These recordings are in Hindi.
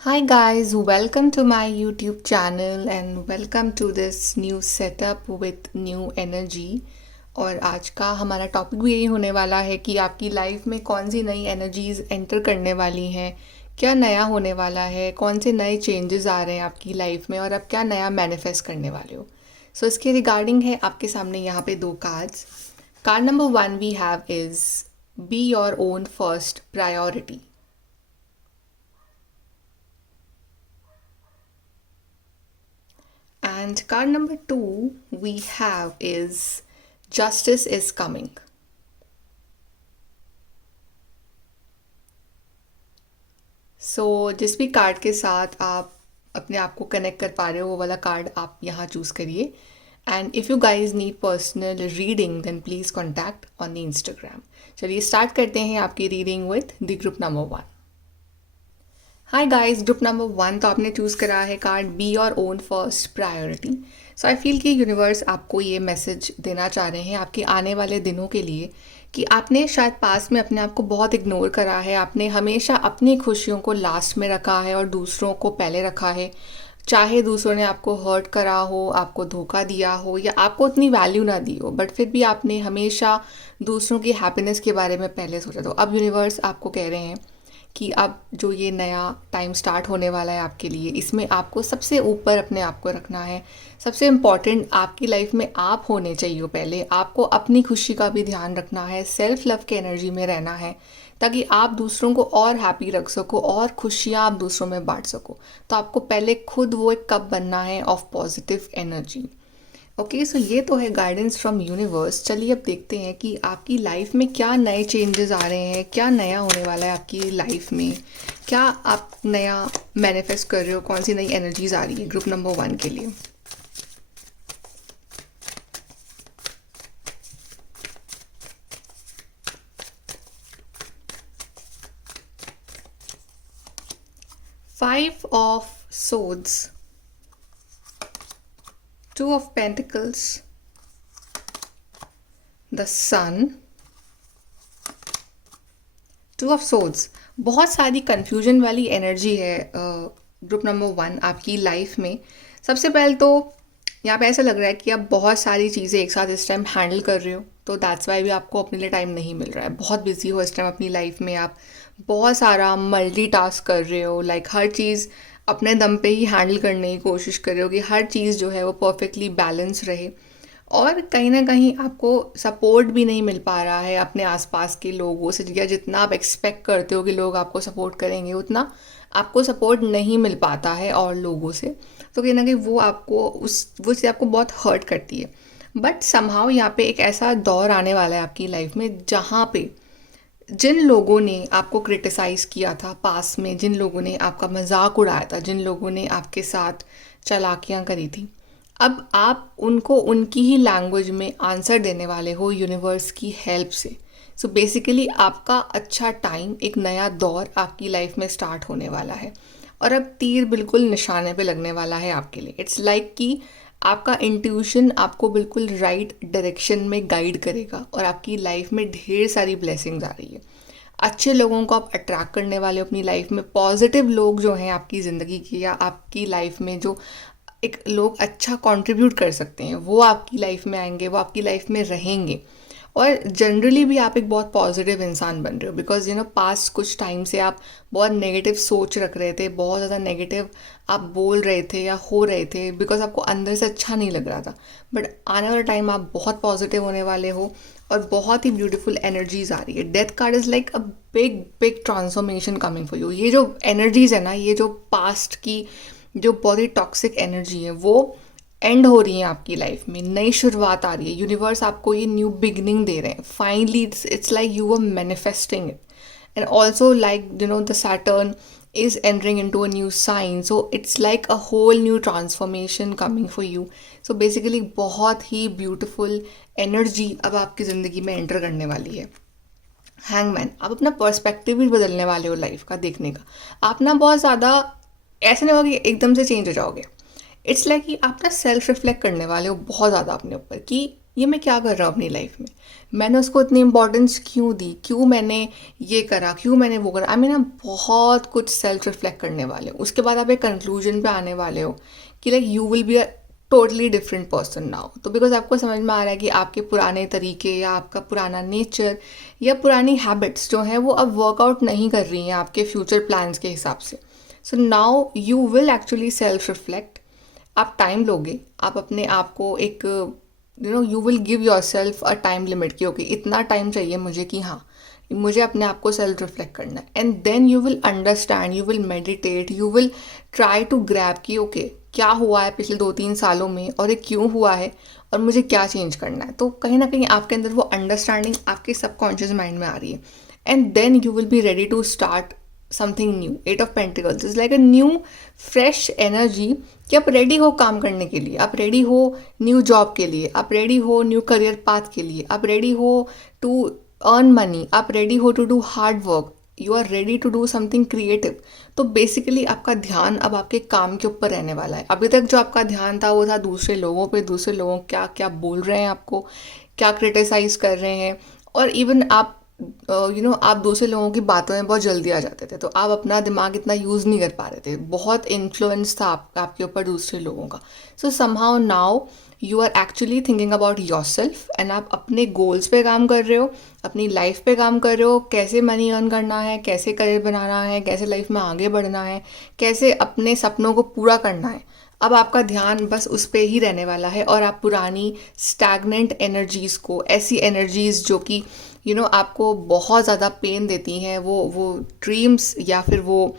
Hi guys, welcome to my YouTube channel and welcome to this new setup with new energy। और आज का हमारा टॉपिक भी यही होने वाला है कि आपकी लाइफ में कौन सी नई एनर्जीज एंटर करने वाली हैं, क्या नया होने वाला है, कौन से नए चेंजेस आ रहे हैं आपकी लाइफ में और आप क्या नया मैनिफेस्ट करने वाले हो। सो इसके रिगार्डिंग है आपके सामने यहाँ पे दो cards. Card number 1 we have is be your own first priority. And card number 2 we have is justice is coming. जिस भी कार्ड के साथ आप अपने आप को कनेक्ट कर पा रहे हो वो वाला कार्ड आप यहाँ चूज़ करिए। And if you guys need personal reading then please contact on the Instagram. चलिए स्टार्ट करते हैं आपकी reading with the group number 1। Hi guys, group number 1 तो आपने चूज़ करा है card be your own first priority. So I feel कि यूनिवर्स आपको ये मैसेज देना चाह रहे हैं आपके आने वाले दिनों के लिए कि आपने शायद पास में अपने आप को बहुत इग्नोर करा है, आपने हमेशा अपनी खुशियों को लास्ट में रखा है और दूसरों को पहले रखा है। चाहे दूसरों ने आपको हर्ट करा हो, आपको धोखा दिया हो या आपको उतनी वैल्यू ना दी हो, बट फिर भी आपने हमेशा दूसरों की हैप्पीनेस के बारे में पहले सोचा। तो अब यूनिवर्स आपको कह रहे हैं कि अब जो ये नया टाइम स्टार्ट होने वाला है आपके लिए, इसमें आपको सबसे ऊपर अपने आप को रखना है। सबसे इम्पॉर्टेंट आपकी लाइफ में आप होने चाहिए। पहले आपको अपनी खुशी का भी ध्यान रखना है, सेल्फ लव के एनर्जी में रहना है ताकि आप दूसरों को और हैप्पी रख सको और खुशियाँ आप दूसरों में बांट सको। तो आपको पहले खुद वो एक कप बनना है ऑफ पॉजिटिव एनर्जी। ओके, सो ये तो है गाइडेंस फ्रॉम यूनिवर्स। चलिए अब देखते हैं कि आपकी लाइफ में क्या नए चेंजेस आ रहे हैं, क्या नया होने वाला है आपकी लाइफ में, क्या आप नया मैनिफेस्ट कर रहे हो, कौन सी नई एनर्जीज आ रही है ग्रुप नंबर 1 के लिए। Five of swords, two of pentacles, the sun, two of swords. बहुत सारी कन्फ्यूजन वाली एनर्जी है ग्रुप नंबर 1 आपकी लाइफ में। सबसे पहले तो यहाँ पे ऐसा लग रहा है कि आप बहुत सारी चीज़ें एक साथ इस टाइम हैंडल कर रहे हो, तो दैट्स वाई भी आपको अपने लिए टाइम नहीं मिल रहा है। बहुत बिजी हो इस टाइम अपनी लाइफ में, आप बहुत सारा मल्टीटास्क कर रहे हो। लाइक हर चीज़ अपने दम पे ही हैंडल करने की कोशिश कर रहे हो कि हर चीज़ जो है वो परफेक्टली बैलेंस रहे। और कहीं ना कहीं आपको सपोर्ट भी नहीं मिल पा रहा है अपने आसपास के लोगों से, या जितना आप एक्सपेक्ट करते हो कि लोग आपको सपोर्ट करेंगे उतना आपको सपोर्ट नहीं मिल पाता है और लोगों से। तो कहीं ना कहीं वो चीज़ आपको बहुत हर्ट करती है। बट समहाउ यहाँ पे एक ऐसा दौर आने वाला है आपकी लाइफ में जहाँ पे जिन लोगों ने आपको क्रिटिसाइज़ किया था पास में, जिन लोगों ने आपका मजाक उड़ाया था, जिन लोगों ने आपके साथ चालाकियाँ करी थी, अब आप उनको उनकी ही लैंग्वेज में आंसर देने वाले हो यूनिवर्स की हेल्प से। सो बेसिकली आपका अच्छा टाइम, एक नया दौर आपकी लाइफ में स्टार्ट होने वाला है और अब तीर बिल्कुल निशाने पे लगने वाला है आपके लिए। इट्स लाइक कि आपका इंट्यूशन आपको बिल्कुल राइट डायरेक्शन में गाइड करेगा और आपकी लाइफ में ढेर सारी ब्लेसिंग्स आ रही है। अच्छे लोगों को आप अट्रैक्ट करने वाले हो अपनी लाइफ में। पॉजिटिव लोग जो हैं आपकी ज़िंदगी की या आपकी लाइफ में जो एक लोग अच्छा कंट्रीब्यूट कर सकते हैं वो आपकी लाइफ में आएंगे, वो आपकी लाइफ में रहेंगे। और जनरली भी आप एक बहुत पॉजिटिव इंसान बन रहे हो बिकॉज पास्ट कुछ टाइम से आप बहुत नेगेटिव सोच रख रहे थे, बहुत ज़्यादा नेगेटिव आप बोल रहे थे या हो रहे थे बिकॉज आपको अंदर से अच्छा नहीं लग रहा था। बट आने वाला टाइम आप बहुत पॉजिटिव होने वाले हो और बहुत ही ब्यूटीफुल एनर्जीज आ रही है। Death card is like a big big transformation coming for you. ये जो एनर्जीज है ना, ये जो पास्ट की जो बहुत ही टॉक्सिक एनर्जी है वो एंड हो रही है आपकी लाइफ में, नई शुरुआत आ रही है। यूनिवर्स आपको ये न्यू बिगनिंग दे रहे हैं। Finally it's like you are manifesting it and also like the Saturn is entering into a new sign, so it's like a whole new transformation coming for you. So basically बहुत ही beautiful energy अब आपकी ज़िंदगी में एंटर करने वाली है। हैंगमैन, आप अपना पर्सपेक्टिव भी बदलने वाले हो लाइफ का देखने का। आप ना बहुत ज़्यादा ऐसे नहीं होगा कि एकदम से चेंज हो जाओगे। इट्स लाइक कि आप ना सेल्फ रिफ्लेक्ट करने वाले हो बहुत ज़्यादा अपने ऊपर कि ये मैं क्या कर रहा हूँ अपनी लाइफ में, मैंने उसको इतनी इंपॉर्टेंस क्यों दी, क्यों मैंने ये करा, क्यों मैंने वो करा। आई मीन आप बहुत कुछ सेल्फ रिफ्लेक्ट करने वाले हो। उसके बाद आप एक कंक्लूजन पे आने वाले हो कि like you will be a totally different person now. तो बिकॉज आपको समझ में आ रहा है कि आपके पुराने तरीके या आपका पुराना नेचर या पुरानी हैबिट्स जो हैं वो अब वर्कआउट नहीं कर रही हैं आपके फ्यूचर प्लान्स के हिसाब से। सो now you will actually self reflect. आप टाइम लोगे, आप अपने आप को एक you will give your self a time limit कि ओके इतना टाइम चाहिए मुझे कि हाँ मुझे अपने आप को सेल्फ रिफ्लेक्ट करना है। And then you will understand, you will meditate, you will try to grab कि ओके क्या हुआ है पिछले 2-3 सालों में और ये क्यों हुआ है और मुझे क्या चेंज करना है। तो कहीं ना कहीं आपके अंदर वो अंडरस्टैंडिंग आपके सबकॉन्शियस माइंड में आ रही है। And then you will be ready to start something new. 8 of pentacles is like a new fresh energy कि आप रेडी हो काम करने के लिए, आप रेडी हो न्यू जॉब के लिए, आप रेडी हो न्यू करियर पाथ के लिए, आप रेडी हो टू अर्न मनी, आप रेडी हो to do hard work, you are ready to do something creative. तो बेसिकली आपका ध्यान अब आपके काम के ऊपर रहने वाला है। अभी तक जो आपका ध्यान था वो था दूसरे लोगों पे, दूसरे लोगों क्या क्या बोल रहे हैं आपको, क्या क्रिटिसाइज कर रहे हैं। और इवन आप आप दूसरे लोगों की बातों में बहुत जल्दी आ जाते थे, तो आप अपना दिमाग इतना यूज़ नहीं कर पा रहे थे, बहुत इन्फ्लुएंस था आपके ऊपर दूसरे लोगों का। So somehow now you are actually thinking about yourself एंड आप अपने गोल्स पे काम कर रहे हो, अपनी लाइफ पे काम कर रहे हो, कैसे मनी अर्न करना है, कैसे करियर बनाना है, कैसे लाइफ में आगे बढ़ना है, कैसे अपने सपनों को पूरा करना है। अब आपका ध्यान बस उस पे ही रहने वाला है और आप पुरानी स्टैगनेंट एनर्जीज़ को, ऐसी एनर्जीज़ जो कि आपको बहुत ज़्यादा पेन देती हैं, वो ड्रीम्स या फिर वो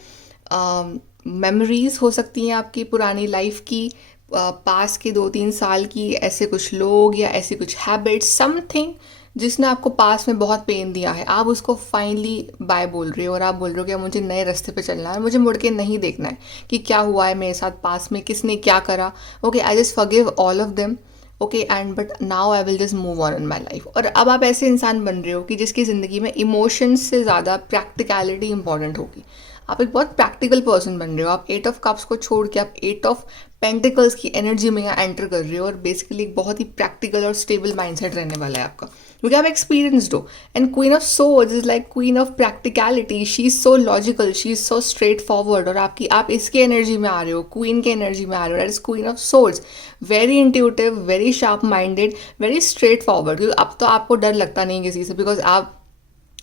मेमोरीज हो सकती हैं आपकी पुरानी लाइफ की, पास के 2-3 साल की, ऐसे कुछ लोग या ऐसी कुछ हैबिट्स, समथिंग जिसने आपको पास में बहुत पेन दिया है। आप उसको फाइनली बाय बोल रहे हो और आप बोल रहे हो कि अब मुझे नए रास्ते पे चलना है, मुझे मुड़ के नहीं देखना है कि क्या हुआ है मेरे साथ पास में, किसने क्या करा। Okay I just forgive all of them. Okay and but now I will just move on in my life. और अब आप ऐसे इंसान बन रहे हो कि जिसकी ज़िंदगी में इमोशंस से ज़्यादा प्रैक्टिकलिटी इंपॉर्टेंट होगी। आप एक बहुत प्रैक्टिकल पर्सन बन रहे हो। आप 8 ऑफ कप्स को छोड़ के आप 8 ऑफ पेंटिकल्स की एनर्जी में यहाँ एंटर कर रहे हो और बेसिकली एक बहुत ही प्रैक्टिकल और स्टेबल माइंडसेट रहने वाला है आपका, क्योंकि आप एक्सपीरियंसड हो। And queen of swords is like queen of practicality, she is so logical, she is so straight forward. और आप इसकी एनर्जी में आ रहे हो, क्वीन की एनर्जी में आ रहे हो, that is queen of swords. Very intuitive, very sharp minded, very straight forward. क्योंकि अब तो आपको डर लगता नहीं किसी से, बिकॉज आप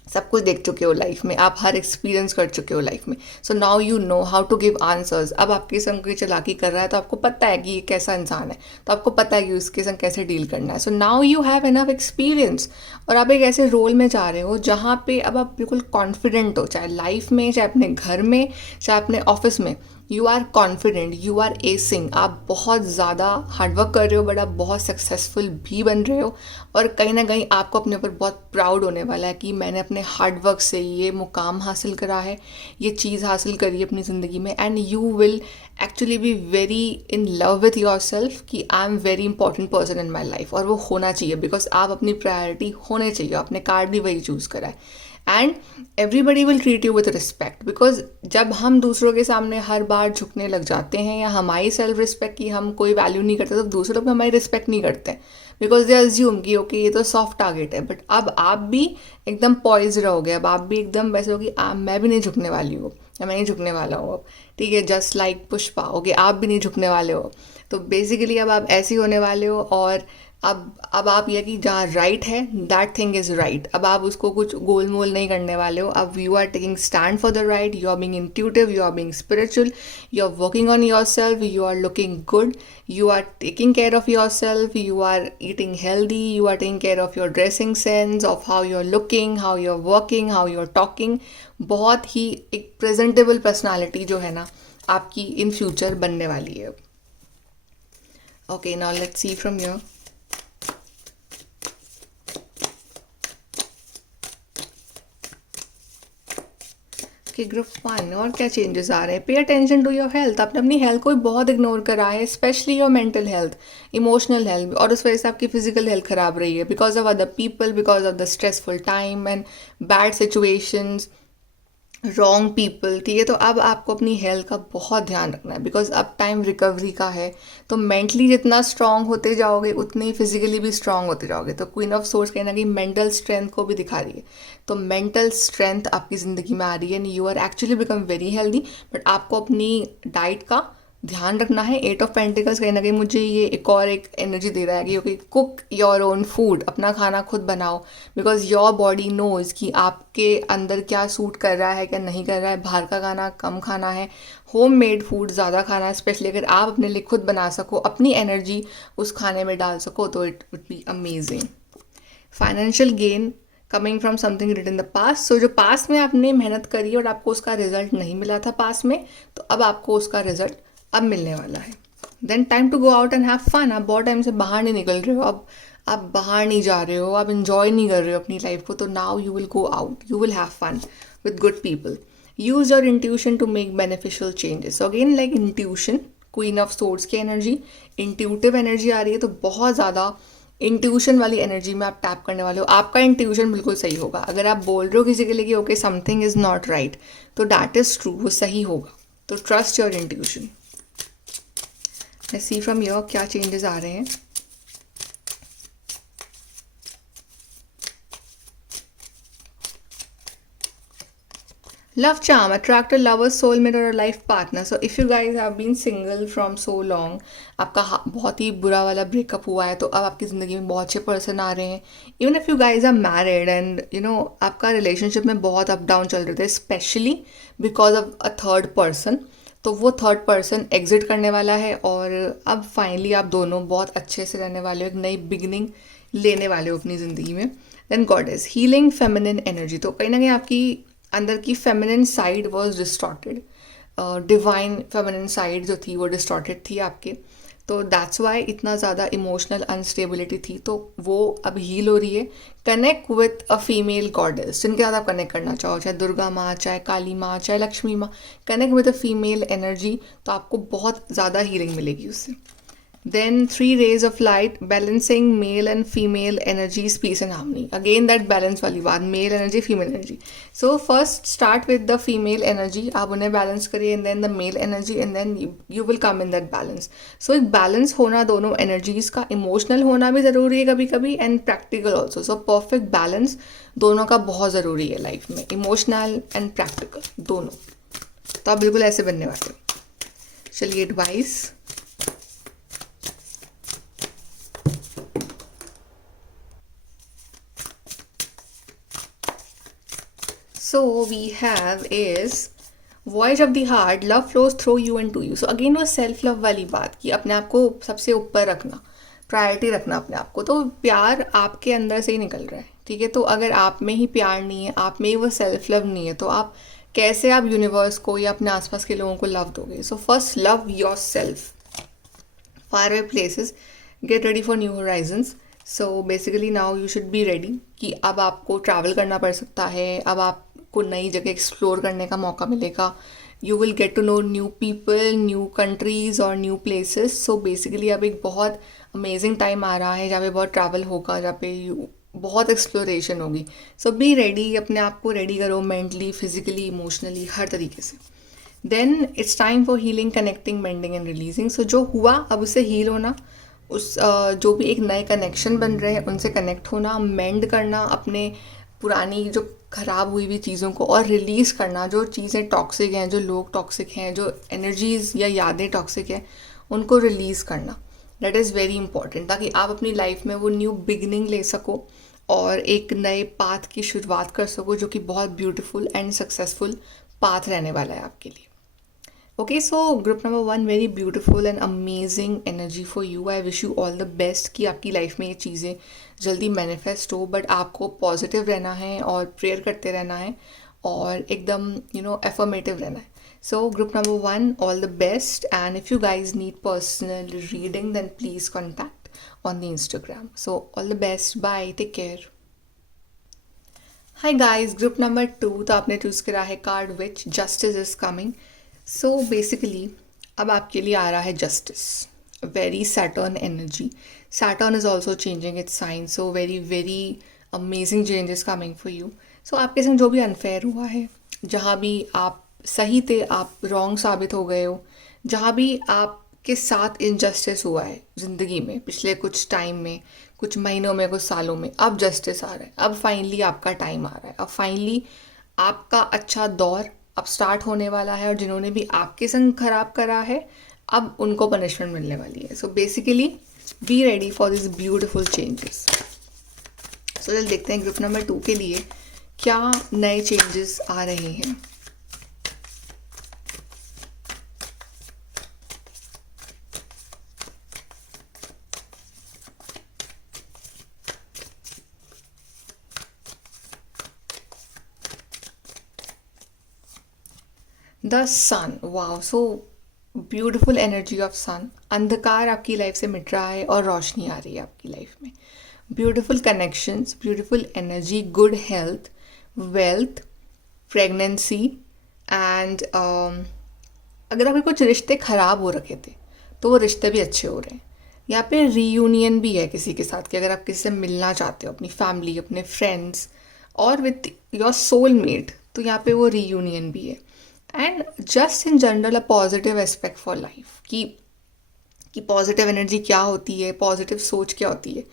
सब कुछ देख चुके हो लाइफ में, आप हर एक्सपीरियंस कर चुके हो लाइफ में। So now you know how to give answers. अब आपके संग कोई चालाकी कर रहा है तो आपको पता है कि ये कैसा इंसान है, तो आपको पता है कि उसके संग कैसे डील करना है। सो now you have enough experience और आप एक ऐसे रोल में जा रहे हो जहाँ पे अब आप बिल्कुल कॉन्फिडेंट हो, चाहे लाइफ में, चाहे अपने घर में, चाहे अपने ऑफिस में। You are confident, you are acing. आप बहुत ज़्यादा हार्डवर्क कर रहे हो बट आप बहुत सक्सेसफुल भी बन रहे हो। और कहीं ना कहीं आपको अपने ऊपर बहुत प्राउड होने वाला है कि मैंने अपने हार्डवर्क से ये मुकाम हासिल करा है, ये चीज़ हासिल करी है अपनी ज़िंदगी में। And you will actually be very in love with yourself कि I am very important person in my life. और वो होना चाहिए, बिकॉज आप अपनी प्रायोरिटी होने चाहिए। आपने कार्ड भी वही चूज़ करा है। And everybody will treat you with respect, because जब हम दूसरों के सामने हर बार झुकने लग जाते हैं या हमारी सेल्फ रिस्पेक्ट की हम कोई वैल्यू नहीं करते, तो दूसरे लोग भी हमारी रिस्पेक्ट नहीं करते हैं, बिकॉज दे अज्यूम कि ओके ये तो सॉफ्ट टारगेट है। बट अब आप भी एकदम पॉइज रहोगे, अब आप भी एकदम वैसे हो कि मैं भी नहीं झुकने वाली हूँ या मैं नहीं झुकने वाला हूँ अब, ठीक है, जस्ट लाइक पुष्पा। ओके आप भी नहीं झुकने वाले हो। तो बेसिकली अब आप ऐसे ही होने वाले हो। और अब आप ये कि जहाँ राइट है दैट थिंग इज़ राइट। अब आप उसको कुछ गोल मोल नहीं करने वाले हो। अब you are taking stand for the right, you are being intuitive, you are being spiritual, you are working on yourself, you are looking good, you are taking care of yourself, you are eating healthy, you are taking care of your dressing sense, of how you're looking, how you're working, how you're talking। बहुत ही एक प्रेजेंटेबल पर्सनालिटी जो है ना आपकी इन फ्यूचर बनने वाली है। Okay now let's see from your कि ग्रुप 1 और क्या चेंजेस आ रहे हैं। Pay attention to your health. आपने अपनी हेल्थ को बहुत इग्नोर करा है, specially your mental health, emotional health, और उस वजह से आपकी फिजिकल हेल्थ खराब रही है because of other people, because of the stressful time and bad situations. Wrong people, ठीक है। तो अब आपको अपनी हेल्थ का बहुत ध्यान रखना है, बिकॉज अब टाइम रिकवरी का है। तो मेंटली जितना स्ट्रांग होते जाओगे उतने ही फिजिकली भी स्ट्रांग होते जाओगे। तो क्वीन ऑफ सोर्स कहीं ना कहीं मेंटल स्ट्रेंथ को भी दिखा रही है। तो मेंटल स्ट्रेंथ आपकी ज़िंदगी में आ रही है and you are actually become very healthy. But आपको अपनी डाइट का ध्यान रखना है। एट ऑफ पेंटिकल्स कहीं ना कहीं मुझे ये एक एनर्जी दे रहा है कि कुक योर ओन फूड, अपना खाना खुद बनाओ। बिकॉज योर बॉडी नोज कि आपके अंदर क्या सूट कर रहा है क्या नहीं कर रहा है। बाहर का खाना कम खाना है, होम मेड फूड ज़्यादा खाना है। स्पेशली अगर आप अपने लिए खुद बना सको, अपनी एनर्जी उस खाने में डाल सको, तो it would be amazing. Financial gain coming from something written in the past. सो जो पास्ट में आपने मेहनत करी और आपको उसका रिजल्ट नहीं मिला था पास्ट में, तो अब आपको उसका रिजल्ट अब मिलने वाला है। Then time to go out and have fun. आप बहुत टाइम से बाहर नहीं निकल रहे हो, अब आप बाहर नहीं जा रहे हो, आप इंजॉय नहीं कर रहे हो अपनी लाइफ को। तो now you will go out, you will have fun with good people. Use your intuition to make beneficial changes. Again like intuition, queen of swords की एनर्जी, इंट्यूटिव एनर्जी आ रही है। तो बहुत ज़्यादा इंट्यूशन वाली एनर्जी में आप टैप करने वाले हो। आपका इंट्यूशन बिल्कुल सही होगा। अगर आप बोल रहे हो किसी के लिए कि okay something is not right, तो दैट इज़ ट्रू, वो सही होगा। तो trust your intuition. Let's see from your क्या चेंजेस आ रहे हैं। Love charm, attract a lover, soulmate और life partner. So if you guys have been single from so long, आपका बहुत ही बुरा वाला ब्रेकअप हुआ है, तो अब आपकी ज़िंदगी में बहुत अच्छे पर्सन आ रहे हैं। Even if you guys are married and you know आपका रिलेशनशिप में बहुत अप डाउन चल रहे थे, specially because of a third person, तो वो थर्ड पर्सन एग्जिट करने वाला है और अब फाइनली आप दोनों बहुत अच्छे से रहने वाले हो, एक नई बिगनिंग लेने वाले हो अपनी ज़िंदगी में। Then goddess, healing feminine energy. तो कहीं ना कहीं आपकी अंदर की feminine side was distorted, divine feminine side जो थी वो डिस्टॉर्टेड थी आपके। तो दैट्स वाई इतना ज़्यादा इमोशनल अनस्टेबिलिटी थी, तो वो अब हील हो रही है। Connect with a female goddess, जिनके साथ आप कनेक्ट करना चाहो, चाहे दुर्गा माँ, चाहे काली माँ, चाहे लक्ष्मी माँ। Connect with a female energy, तो आपको बहुत ज़्यादा हीलिंग मिलेगी उससे। Then three rays of light, balancing male and female energies, peace and harmony. Again that balance वाली बात, male energy, female energy. So first start with the female energy, आप उन्हें balance करिए, and then the male energy, and then you will come in that balance. So एक balance होना दोनों energies का, emotional होना भी ज़रूरी है कभी कभी and practical also. So perfect balance दोनों का बहुत ज़रूरी है लाइफ में, emotional and practical दोनों। तो आप बिल्कुल ऐसे बनने वाले हो। चलिए advice. So we have is voice of the heart, love flows through you and to you. So again वो सेल्फ लव वाली बात कि अपने आप को सबसे ऊपर रखना, प्रायोरिटी रखना अपने आप को। तो प्यार आपके अंदर से ही निकल रहा है, ठीक है। तो अगर आप में ही प्यार नहीं है, आप में ही वो सेल्फ लव नहीं है, तो आप कैसे आप यूनिवर्स को या अपने आसपास के लोगों को लव दोगे। So first love your self. Far away places, get ready for new Horizons. So basically now you should be ready कि अब आपको ट्रैवल करना पड़ सकता है, अब आपको नई जगह एक्सप्लोर करने का मौका मिलेगा। You will get to know new people, new countries और न्यू प्लेसेस। सो बेसिकली अब एक बहुत अमेजिंग टाइम आ रहा है जहाँ पे बहुत ट्रैवल होगा, जहाँ पे बहुत एक्सप्लोरेशन होगी। सो बी रेडी, अपने आप को रेडी करो मेंटली, फिजिकली, इमोशनली, हर तरीके से। Then it's time for healing, connecting, mending and releasing. So जो हुआ अब उससे हील होना, उस जो भी एक नए कनेक्शन बन रहे हैं उनसे कनेक्ट होना, मेंड करना अपने पुरानी जो ख़राब हुई हुई चीज़ों को, और रिलीज़ करना जो चीज़ें टॉक्सिक हैं, जो लोग टॉक्सिक हैं, जो एनर्जीज़ या यादें टॉक्सिक हैं, उनको रिलीज़ करना। दैट इज़ वेरी इंपॉर्टेंट, ताकि आप अपनी लाइफ में वो न्यू बिगनिंग ले सको और एक नए पाथ की शुरुआत कर सको, जो कि बहुत ब्यूटीफुल एंड सक्सेसफुल पाथ रहने वाला है आपके लिए। Okay, so group number 1, very beautiful and amazing energy for you. I wish you all the best कि आपकी लाइफ में ये चीज़ें जल्दी मैनिफेस्ट हो। बट आपको पॉजिटिव रहना है और प्रेयर करते रहना है और एकदम एफर्मेटिव रहना है। So group number 1, all the best. And if you guys need personal reading then please contact on the Instagram. So all the best, bye, take care. Hi guys, group number 2, तो आपने चूज़ करा है card which, justice is coming. So basically अब आपके लिए आ रहा है justice, very Saturn energy. Saturn is also changing its sign, so very very amazing changes coming for you. So आपके संग जो भी अनफेयर हुआ है, जहाँ भी आप सही थे आप रॉन्ग साबित हो गए हो, जहाँ भी आपके साथ इनजस्टिस हुआ है ज़िंदगी में पिछले कुछ टाइम में, कुछ महीनों में, कुछ सालों में, अब जस्टिस आ रहा है। अब फाइनली आपका टाइम आ रहा है। अब फाइनली आपका अच्छा दौर अब स्टार्ट होने वाला है, और जिन्होंने भी आपके संग खराब करा है अब उनको पनिशमेंट मिलने वाली है। So basically be ready for this beautiful changes. So चल देखते हैं ग्रुप नंबर 2 के लिए क्या नए चेंजेस आ रहे हैं। The sun, wow, so beautiful energy of sun. अंधकार आपकी लाइफ से मिट रहा है और रोशनी आ रही है आपकी लाइफ में। Beautiful connections, beautiful energy, good health, wealth, pregnancy and अगर आपके कुछ रिश्ते ख़राब हो रखे थे तो वो रिश्ते भी अच्छे हो रहे हैं। यहाँ पे रीयूनियन भी है किसी के साथ, कि अगर आप किसी से मिलना चाहते हो, अपनी फैमिली, अपने फ्रेंड्स और विथ योर सोलमेट, तो यहाँ पे वो रीयूनियन भी है। And just in general a positive aspect for life, कि पॉजिटिव एनर्जी क्या होती है, पॉजिटिव सोच क्या होती है।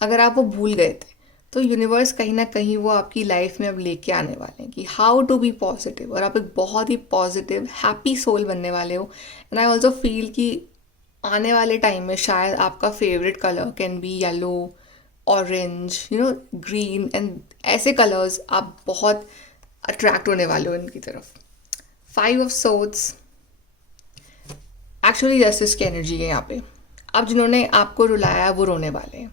अगर आप वो भूल गए थे तो यूनिवर्स कहीं ना कहीं वो आपकी लाइफ में अब लेके आने वाले हैं कि हाउ टू बी पॉजिटिव, और आप एक बहुत ही पॉजिटिव हैप्पी सोल बनने वाले हो। एंड आई ऑल्सो फील कि आने वाले टाइम में शायद आपका favourite colour can be yellow, orange, green, and ऐसे कलर्स आप बहुत अट्रैक्ट होने वाले हो इनकी तरफ। 5 ऑफ सोर्ड्स एक्चुअली जस्टिस की एनर्जी है यहाँ पे। अब जिन्होंने आपको रुलाया वो रोने वाले हैं।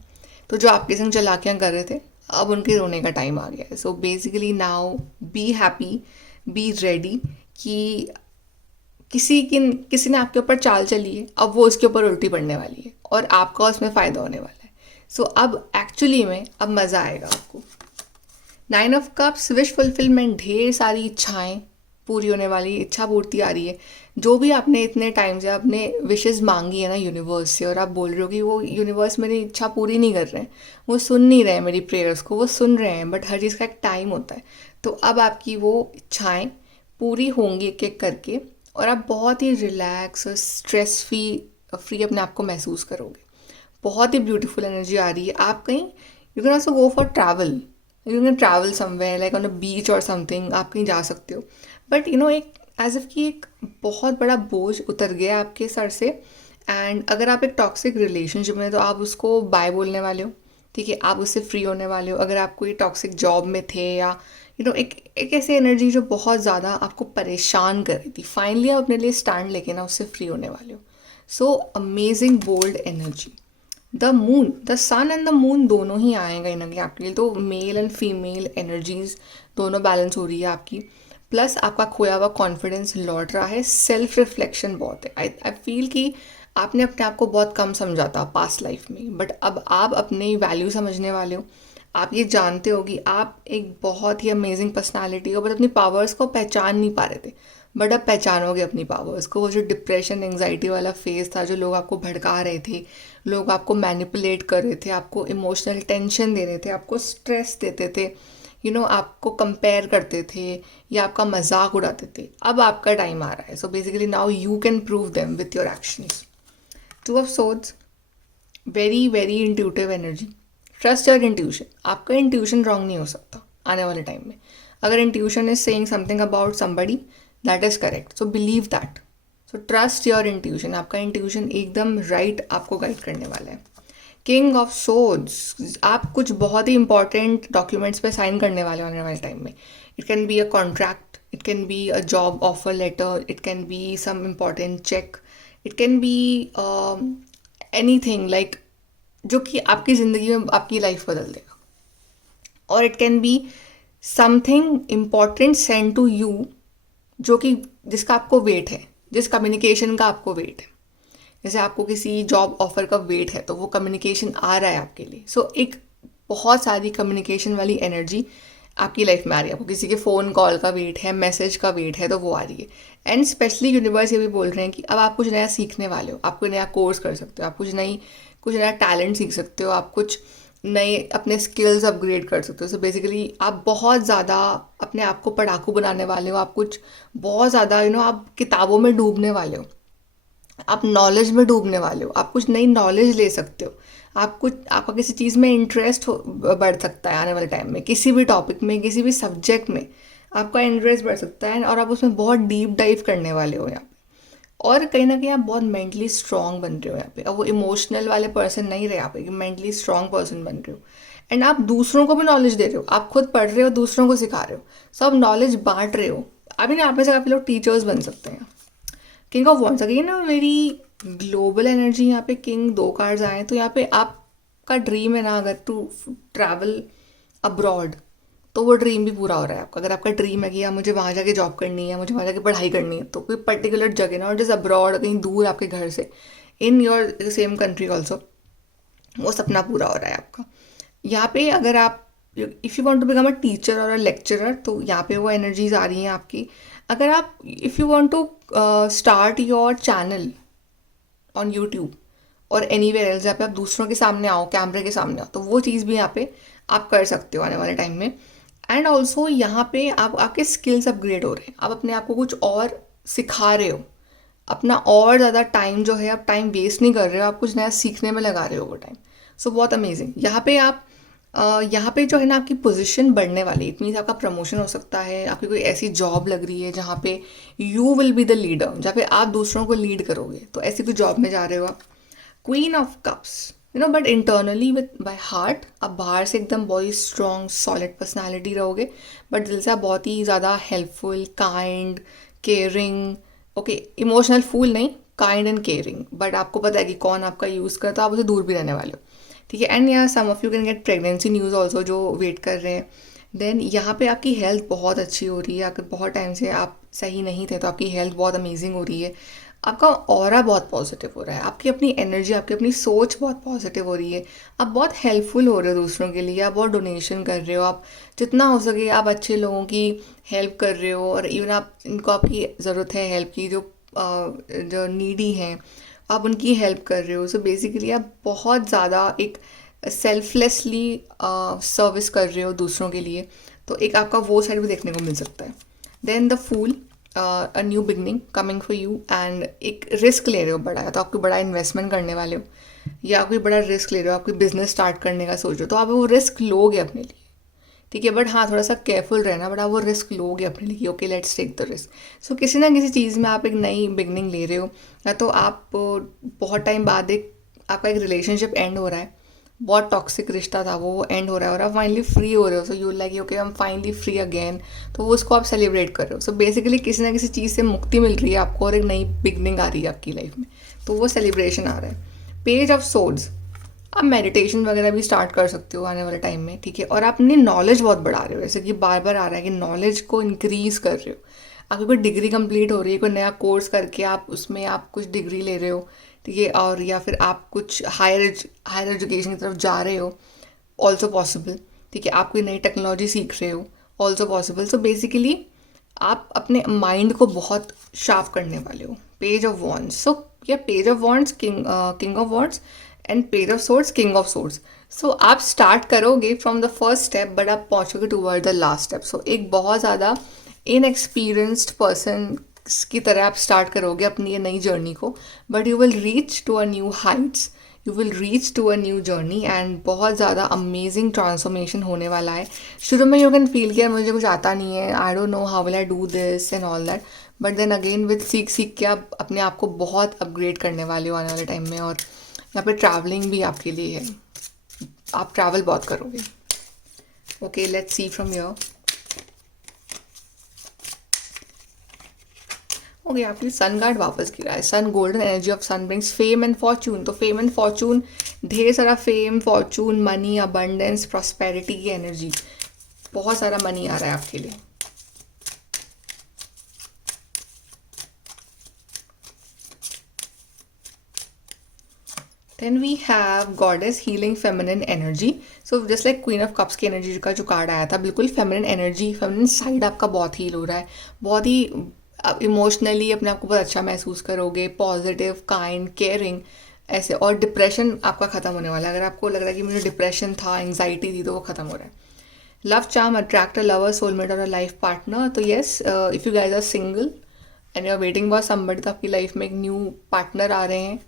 तो जो आपके संग चालाकियाँ कर रहे थे अब उनके रोने का टाइम आ गया है। So basically now be happy, be ready कि किसी ने आपके ऊपर चाल चली है, अब वो उसके ऊपर उल्टी पड़ने वाली है और आपका उसमें फ़ायदा होने वाला है। सो अब एक्चुअली में अब मज़ा आएगा आपको। 9 ऑफ कप्स, विश फुलफिलमेंट, ढेर सारी इच्छाएं पूरी होने वाली, इच्छा पूर्ति आ रही है। जो भी आपने इतने टाइम से अपने विशेस मांगी है ना यूनिवर्स से, और आप बोल रहे हो कि वो यूनिवर्स मेरी इच्छा पूरी नहीं कर रहे हैं, वो सुन नहीं रहे हैं मेरी प्रेयर्स को, वो सुन रहे हैं बट हर चीज़ का एक टाइम होता है। तो अब आपकी वो इच्छाएं पूरी होंगी एक एक करके, और आप बहुत ही रिलैक्स और स्ट्रेस फ्री अपने आप को महसूस करोगे। बहुत ही ब्यूटीफुल एनर्जी आ रही है। आप कहीं you can also go for travel, you can travel somewhere like on a beach और समथिंग, आप कहीं जा सकते हो। बट एक एज इफ कि एक बहुत बड़ा बोझ उतर गया आपके सर से। एंड अगर आप एक टॉक्सिक रिलेशनशिप में तो आप उसको बाय बोलने वाले हो, ठीक है, आप उससे फ्री होने वाले हो। अगर आप कोई टॉक्सिक जॉब में थे या एक ऐसी एनर्जी जो बहुत ज़्यादा आपको परेशान कर रही थी, फाइनली आप अपने लिए स्टैंड लेके ना उससे फ्री होने वाले हो। So amazing bold energy. The moon, the sun and the moon दोनों ही आएगा कहीं ना कहीं आपके लिए। तो मेल एंड फीमेल एनर्जीज दोनों बैलेंस हो रही है आपकी। प्लस आपका खोया हुआ कॉन्फिडेंस लौट रहा है। सेल्फ रिफ्लेक्शन बहुत है। आई फील कि आपने अपने आप को बहुत कम समझा था पास्ट लाइफ में, बट अब आप अपने वैल्यू समझने वाले हो। आप ये जानते हो कि आप एक बहुत ही अमेजिंग पर्सनालिटी हो, बट अपनी पावर्स को पहचान नहीं पा रहे थे, बट अब पहचानोगे अपनी पावर्स को। वो जो डिप्रेशन एंग्जाइटी वाला फेज था, जो लोग आपको भड़का रहे थे, लोग आपको मैनिपुलेट कर रहे थे, आपको इमोशनल टेंशन दे रहे थे, आपको स्ट्रेस देते थे, आपको कंपेयर करते थे या आपका मजाक उड़ाते थे, अब आपका टाइम आ रहा है। So basically now you can prove them with your actions. 2 of swords, very very intuitive energy. Trust your intuition. आपका इंट्यूशन रॉन्ग नहीं हो सकता आने वाले टाइम में। अगर intuition is saying something about somebody, that is correct, so believe that. So trust your intuition. आपका इंट्यूशन एकदम राइट आपको गाइड करने वाला है। किंग ऑफ सोर्ड्स, आप कुछ बहुत ही इंपॉर्टेंट डॉक्यूमेंट्स पे साइन करने वाले आने वाले टाइम में। It can be a contract, it can be a job offer letter, it can be some important check, it can be anything like जो कि आपकी ज़िंदगी में आपकी लाइफ बदल देगा। और it can be something important send to you, जो कि जिसका आपको वेट है, जिस कम्युनिकेशन का आपको वेट है। जैसे आपको किसी जॉब ऑफर का वेट है तो वो कम्युनिकेशन आ रहा है आपके लिए। सो एक बहुत सारी कम्युनिकेशन वाली एनर्जी आपकी लाइफ में आ रही है। आपको किसी के फ़ोन कॉल का वेट है, मैसेज का वेट है, तो वो आ रही है। एंड स्पेशली यूनिवर्स ये भी बोल रहे हैं कि अब आप कुछ नया सीखने वाले हो, आप कोई नया कोर्स कर सकते हो, आप कुछ नया टैलेंट सीख सकते हो, आप कुछ नए अपने स्किल्स अपग्रेड कर सकते हो। सो बेसिकली आप बहुत ज़्यादा अपने आप को पढ़ाकू बनाने वाले हो, आप कुछ बहुत ज़्यादा आप किताबों में डूबने वाले हो, आप नॉलेज में डूबने वाले हो, आप कुछ नई नॉलेज ले सकते हो, आप कुछ आपका किसी चीज़ में इंटरेस्ट बढ़ सकता है आने वाले टाइम में, किसी भी टॉपिक में, किसी भी सब्जेक्ट में आपका इंटरेस्ट बढ़ सकता है और आप उसमें बहुत डीप डाइव करने वाले हो यहाँ पे। और कहीं ना कहीं आप बहुत मेंटली स्ट्रांग बन रहे हो यहाँ पे। अब वो इमोशनल वाले पर्सन नहीं रहे आप, एक मेंटली स्ट्रांग पर्सन बन रहे हो। एंड आप दूसरों को भी नॉलेज दे रहे हो, आप खुद पढ़ रहे हो, दूसरों को सिखा रहे हो, सब नॉलेज बांट रहे हो। अभी ना आप में से काफ़ी लोग टीचर्स बन सकते हैं। किंग ऑफ वॉन्ड्स अगेन ना मेरी ग्लोबल एनर्जी, यहाँ पे किंग 2 कार्ड्स आए, तो यहाँ पे आपका ड्रीम है ना अगर टू ट्रैवल अब्रॉड, तो वो ड्रीम भी पूरा हो रहा है आपका। अगर आपका ड्रीम है कि यार मुझे वहाँ जाके जॉब करनी है, मुझे वहाँ जाके पढ़ाई करनी है, तो कोई पर्टिकुलर जगह ना, और जैसे अब्रॉड कहीं दूर आपके घर से, in your same country also, वो सपना पूरा हो रहा है आपका। यहाँ पे अगर आप if you want to become a teacher और अ लेक्चरर, तो यहाँ पे वो एनर्जीज आ रही हैं आपकी। अगर आप if you want to start your channel on YouTube और एनी वेयर एल्स, जहाँ पे आप दूसरों के सामने आओ, कैमरे के सामने आओ, तो वो चीज़ भी यहाँ पे आप कर सकते हो आने वाले टाइम में। एंड ऑल्सो यहाँ पे आप आपके स्किल्स अपग्रेड हो रहे हैं, आप अपने आप को कुछ और सिखा रहे हो, अपना और ज़्यादा टाइम जो है आप टाइम वेस्ट नहीं कर रहे हो, आप कुछ नया सीखने में लगा रहे हो वो टाइम। सो बहुत अमेजिंग। यहाँ पे आप यहाँ पे जो है ना आपकी पोजीशन बढ़ने वाली, इट मीन्स आपका प्रमोशन हो सकता है, आपकी कोई ऐसी जॉब लग रही है जहाँ पे you will be the leader, जहाँ पे आप दूसरों को लीड करोगे, तो ऐसी कोई जॉब में जा रहे हो आप। Queen of cups, but internally with by heart आप बाहर से एकदम बहुत स्ट्रॉन्ग सॉलिड पर्सनालिटी रहोगे, बट दिल से आप बहुत ही ज़्यादा helpful, kind, caring, okay emotional fool नहीं, काइंड एंड केयरिंग, बट आपको पता है कि कौन आपका यूज़ करता है, आप उसे दूर भी रहने वाले हो, ठीक है। एंड यहाँ some of you can get pregnancy news also जो वेट कर रहे हैं। देन यहाँ पे आपकी हेल्थ बहुत अच्छी हो रही है, अगर बहुत टाइम से आप सही नहीं थे तो आपकी हेल्थ बहुत अमेजिंग हो रही है, आपका ऑरा बहुत पॉजिटिव हो रहा है, आपकी अपनी एनर्जी, आपकी अपनी सोच बहुत पॉजिटिव हो रही है, आप बहुत हेल्पफुल हो रहे हो दूसरों के लिए, आप बहुत डोनेशन कर रहे हो, आप जितना हो सके आप अच्छे लोगों की हेल्प कर रहे हो, और इवन आप इनको आपकी ज़रूरत है हेल्प की, जो नीडी हैं आप उनकी हेल्प कर रहे हो। सो बेसिकली आप बहुत ज़्यादा एक सेल्फलेसली सर्विस कर रहे हो दूसरों के लिए, तो एक आपका वो साइड भी देखने को मिल सकता है। Then the fool, a new beginning coming for you, and एक रिस्क ले रहे हो बड़ा, तो आप कोई बड़ा इन्वेस्टमेंट करने वाले हो या कोई बड़ा रिस्क ले रहे हो, आप कोई बिजनेस स्टार्ट करने का सोच रहे हो, तो आप वो रिस्क लोगे अपने लिए, ठीक है। बट हाँ थोड़ा सा केयरफुल रहना, बट आप वो रिस्क लोगे अपने लिए, okay let's take the risk. So किसी ना किसी चीज़ में आप एक नई बिगनिंग ले रहे हो, या तो आप बहुत टाइम बाद एक आपका एक रिलेशनशिप एंड हो रहा है, बहुत टॉक्सिक रिश्ता था वो एंड हो रहा है और आप फाइनली फ्री हो रहे हो, so you like okay I am finally free again, तो वो उसको आप सेलिब्रेट कर रहे हो। सो बेसिकली किसी ना किसी चीज़ से मुक्ति मिल रही है आपको और एक नई बिगनिंग आ रही है आपकी लाइफ में, तो वो सेलिब्रेशन आ रहा है। पेज ऑफ सोर्ड्स, आप मेडिटेशन वगैरह भी स्टार्ट कर सकते हो आने वाले टाइम में, ठीक है। और आप अपनी नॉलेज बहुत बढ़ा रहे हो, जैसे कि बार बार आ रहा है कि नॉलेज को इंक्रीज कर रहे हो, आपकी कोई डिग्री कंप्लीट हो रही है, कोई नया कोर्स करके आप उसमें आप कुछ डिग्री ले रहे हो, ठीक है, और या फिर आप कुछ हायर एजुकेशन की तरफ जा रहे हो, ऑल्सो पॉसिबल, ठीक है। आप कोई नई टेक्नोलॉजी सीख रहे हो, ऑल्सो पॉसिबल। सो बेसिकली आप अपने माइंड को बहुत शार्प करने वाले हो। पेज ऑफ वॉन्ड्स, सो या page of wands king of wands and page of swords king of swords. So आप स्टार्ट करोगे from the first step, but आप पहुँचोगे toward the last step. So एक बहुत ज़्यादा इनएक्सपीरियंस्ड पर्सन की तरह आप स्टार्ट करोगे अपनी ये नई जर्नी को, but you will reach to a new heights, you will reach to a new journey, and बहुत ज़्यादा अमेजिंग ट्रांसफॉर्मेशन होने वाला है। शुरू में यू कैन फील किया मुझे कुछ आता नहीं है, I don't know how will I do this and all that, but then again with सीख सीख के आप अपने आप को बहुत अपग्रेड करने वाले हो आने वाले टाइम में। और यहाँ पे ट्रैवलिंग भी आपके लिए है, आप ट्रैवल बहुत करोगे। Okay let's see from your. Okay आपकी सन कार्ड वापस गिरा है, sun golden energy of sun brings fame and fortune. तो फेम एंड फॉर्चून, ढेर सारा fame, fortune, money, abundance, prosperity की एनर्जी, बहुत सारा मनी आ रहा है आपके लिए। Then we have goddess healing feminine energy. So just like queen of cups की एनर्जी का जो कार्ड आया था, बिल्कुल फेमिनिन एनर्जी, फेमिनिन साइड आपका बहुत हील हो रहा है, बहुत ही आप इमोशनली अपने आप को बहुत अच्छा महसूस करोगे, पॉजिटिव, काइंड, केयरिंग, ऐसे। और डिप्रेशन आपका ख़त्म होने वाला है। अगर आपको लग रहा है कि मुझे डिप्रेशन था, एंग्जाइटी थी, तो वो ख़त्म हो रहा है। Love charm, attract a lover, soulmate और अ लाइफ पार्टनर। तो yes, if you guys are single and you are waiting for somebody, तो आपकी लाइफ में एक न्यू पार्टनर आ रहे हैं,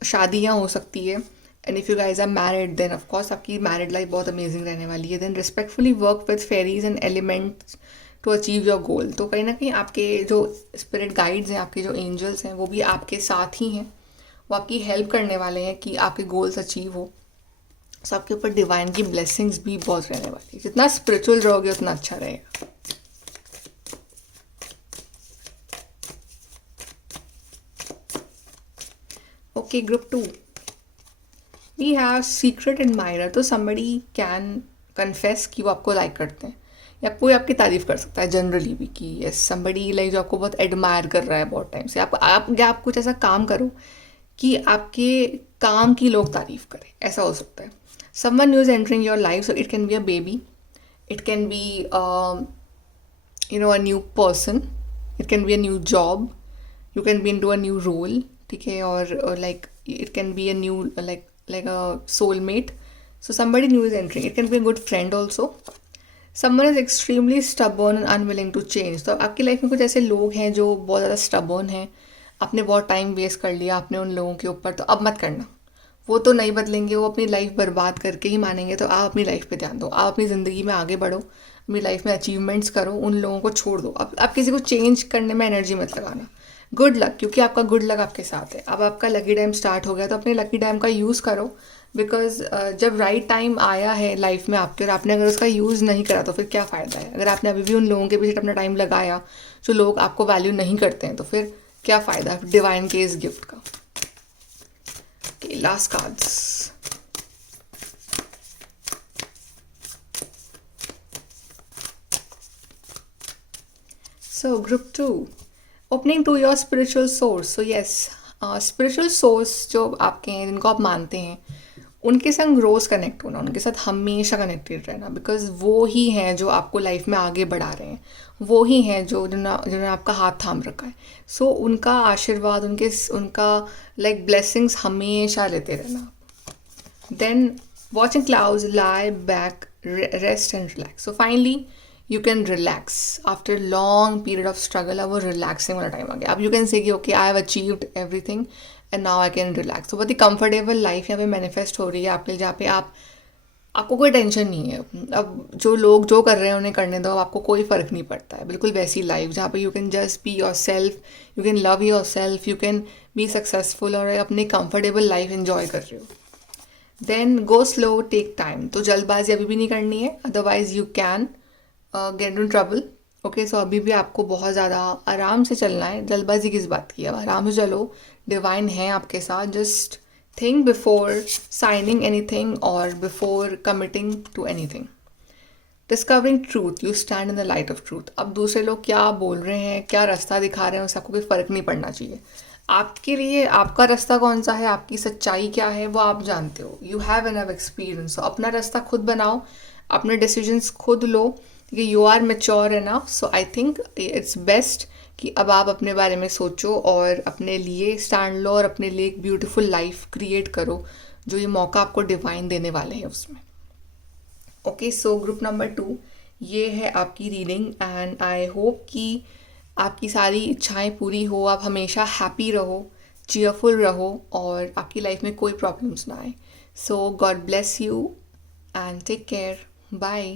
शादियाँ हो सकती है। And if you guys are married, then of course आपकी मैरिड लाइफ बहुत अमेजिंग रहने वाली है। Then respectfully work with fairies and elements to achieve your goal. तो कहीं ना कहीं आपके जो स्पिरिट गाइड्स हैं, आपके जो एंजल्स हैं, वो भी आपके साथ ही हैं। वो आपकी हेल्प करने वाले हैं कि आपके गोल्स अचीव हो। सो आपके ऊपर डिवाइन की ब्लेसिंग्स भी बहुत रहने वाली है। जितना स्पिरिचुअल रहोगे उतना अच्छा रहेगा। Okay, group 2, we have secret admirer. तो समबडी कैन कन्फेस कि वो आपको लाइक करते हैं, या कोई आपकी तारीफ कर सकता है जनरली भी कि यस समबडी लाइक जो आपको बहुत एडमायर कर रहा है बहुत टाइम से। आप कुछ ऐसा काम करो कि आपके काम की लोग तारीफ करें, ऐसा हो सकता है। Someone new is entering your life, so it can be a baby, it can B a new person, it can be a new job, you can be into a new role, ठीक है। और like it can be a new like a soulmate. So somebody new is entering, it can be a good friend also. Someone is extremely stubborn and unwilling to change. तो आपकी लाइफ में कुछ ऐसे लोग हैं जो बहुत ज़्यादा stubborn हैं, आपने बहुत टाइम वेस्ट कर लिया आपने उन लोगों के ऊपर, तो अब मत करना। वो तो नहीं बदलेंगे, वो अपनी लाइफ बर्बाद करके ही मानेंगे। तो आप अपनी लाइफ पे ध्यान दो, आप अपनी ज़िंदगी में आगे बढ़ो, अपनी लाइफ में अचीवमेंट्स करो, उन लोगों को छोड़ दो। अब आप किसी को चेंज करने में एनर्जी मत लगाना। गुड लक, क्योंकि आपका गुड लक आपके साथ है। अब आपका लकी टाइम स्टार्ट हो गया, तो अपने लकी टाइम का यूज़ करो। बिकॉज जब राइट टाइम आया है लाइफ में आपके और आपने अगर उसका यूज़ नहीं करा तो फिर क्या फ़ायदा है। अगर आपने अभी भी उन लोगों के पीछे अपना टाइम लगाया जो लोग आपको वैल्यू नहीं करते हैं, तो फिर क्या फ़ायदा डिवाइन के इस गिफ्ट का। Last cards, so group 2, opening to your spiritual source. So yes, spiritual source जो आपके हैं, जिनको आप मानते हैं, उनके संग रोज़ कनेक्ट होना, उनके साथ हमेशा कनेक्टेड रहना। बिकॉज वो ही हैं जो आपको लाइफ में आगे बढ़ा रहे हैं, वो ही हैं जो जिन्होंने आपका हाथ थाम रखा है। सो उनका आशीर्वाद, उनका लाइक ब्लेसिंग्स हमेशा लेते रहना। Then watching clouds, lie back, rest and relax. So finally you can relax after long period of struggle। अब वो relaxing वाला टाइम आ गया। अब you can say कि okay I have achieved everything and now I can relax। तो बहुत ही comfortable लाइफ यहाँ पे मैनिफेस्ट हो रही है आपके लिए, जहाँ पे आपको कोई टेंशन नहीं है। अब जो लोग जो कर रहे हैं उन्हें करने दो, अब आपको कोई फ़र्क नहीं पड़ता है। बिल्कुल वैसी लाइफ जहाँ पे you can just be yourself, you can love yourself, you can be successful और अपनी कंफर्टेबल लाइफ इन्जॉय कर रहे हो। Then go slow, take time. तो जल्दबाजी अभी भी नहीं करनी है, otherwise you can get in trouble. Okay, so अभी भी आपको बहुत ज़्यादा आराम से चलना है। जल्दबाजी किस बात की है, अब आराम से चलो, डिवाइन है आपके साथ। Just think before signing anything और before committing to anything. Discovering truth, you stand in the light of truth. अब दूसरे लोग क्या बोल रहे हैं, क्या रास्ता दिखा रहे हैं, उससे आपको कोई फ़र्क नहीं पड़ना चाहिए। आपके लिए आपका रास्ता कौन सा है, आपकी सच्चाई क्या है, वो आप जानते हो। You have enough experience. So अपना रास्ता खुद बनाओ, अपने डिसीजंस खुद लो, क्योंकि you are mature enough. So I think it's best कि अब आप अपने बारे में सोचो और अपने लिए स्टैंड लो और अपने लिए एक ब्यूटीफुल लाइफ क्रिएट करो, जो ये मौका आपको डिवाइन देने वाले हैं उसमें। ओके, सो ग्रुप नंबर 2, ये है आपकी रीडिंग एंड आई होप कि आपकी सारी इच्छाएं पूरी हो, आप हमेशा हैप्पी रहो, चीयरफुल रहो और आपकी लाइफ में कोई प्रॉब्लम्स ना आए। So God bless you and take care, bye.